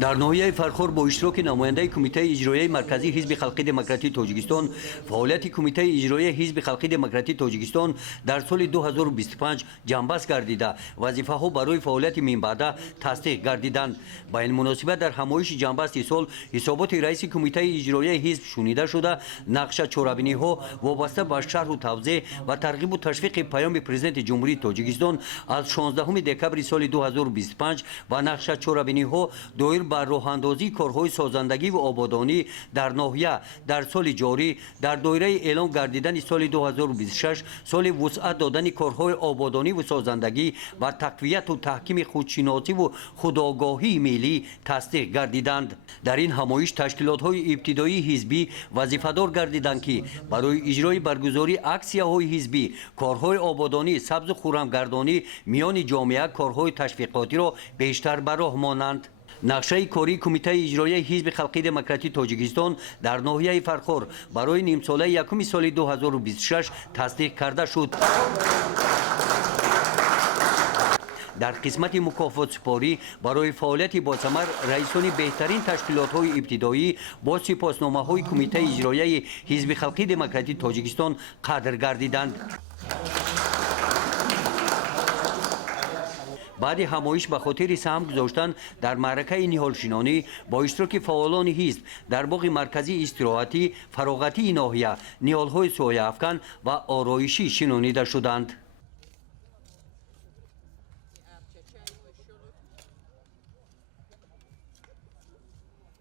در ناحیه فرخور با اشتراک نماینده کمیته اجرایی مرکزی حزب خلقی دموکراتی تاجیکستان، فعالیت کمیته اجرایی حزب خلقی دموکراتی تاجیکستان در سال 2025 جنبش گردیده وظیفه ها برای فعالیت من بعد تصدیق گردیدند. با این مناسبت در همایش جنبش سال حسابات رئیس کمیته اجرایی حزب شنیده شده، نقش چاربینی ها وابسته به شرح و توضیح و ترغیب و تشویق پیام پرزیدنت جمهوری تاجیکستان از 16 دکبر سال 2025 و نقش چاربینی ها دایر بر راه اندازی کارهای سازندگی و آبادانی در ناحیه در سال جاری در دایره اعلام گردیدن سال 2026 سال وسعت دادن کارهای آبادانی و سازندگی و تقویت و تحکیم خودشناسی و خودآگاهی ملی تصدیق گردیدند. در این همایش تشکیلات‌های ابتدایی حزبی وظیفه‌دار گردیدند که برای اجرای برگزاری اکسیه‌های حزبی کارهای آبادانی سبز و خرمگردانی میان جامعه کارهای تشویقاتی را بیشتر به راه مانند. نقشه کاری کمیته اجرایی حزب خلقی دموکراتی تاجیکستان در ناحیه فرخور برای نیم ساله یکم سال 2026 تصدیق کرده شد. در قسمت مکافات سپاری برای فعالیت باثمر رئیسان بهترین تشکیلات‌های ابتدایی با سپاسنامه‌های کمیته اجرایی حزب خلقی دموکراتی تاجیکستان قدر گردیدند. بعد همایش به خاطر سهم گذاشتن در معرکه نهالشینانی با اشتراک فعالان حزب در باغ مرکزی استراحتی فراغتی ناحیه نهال‌های سایه افکن و آرایشی شنانیده شدند.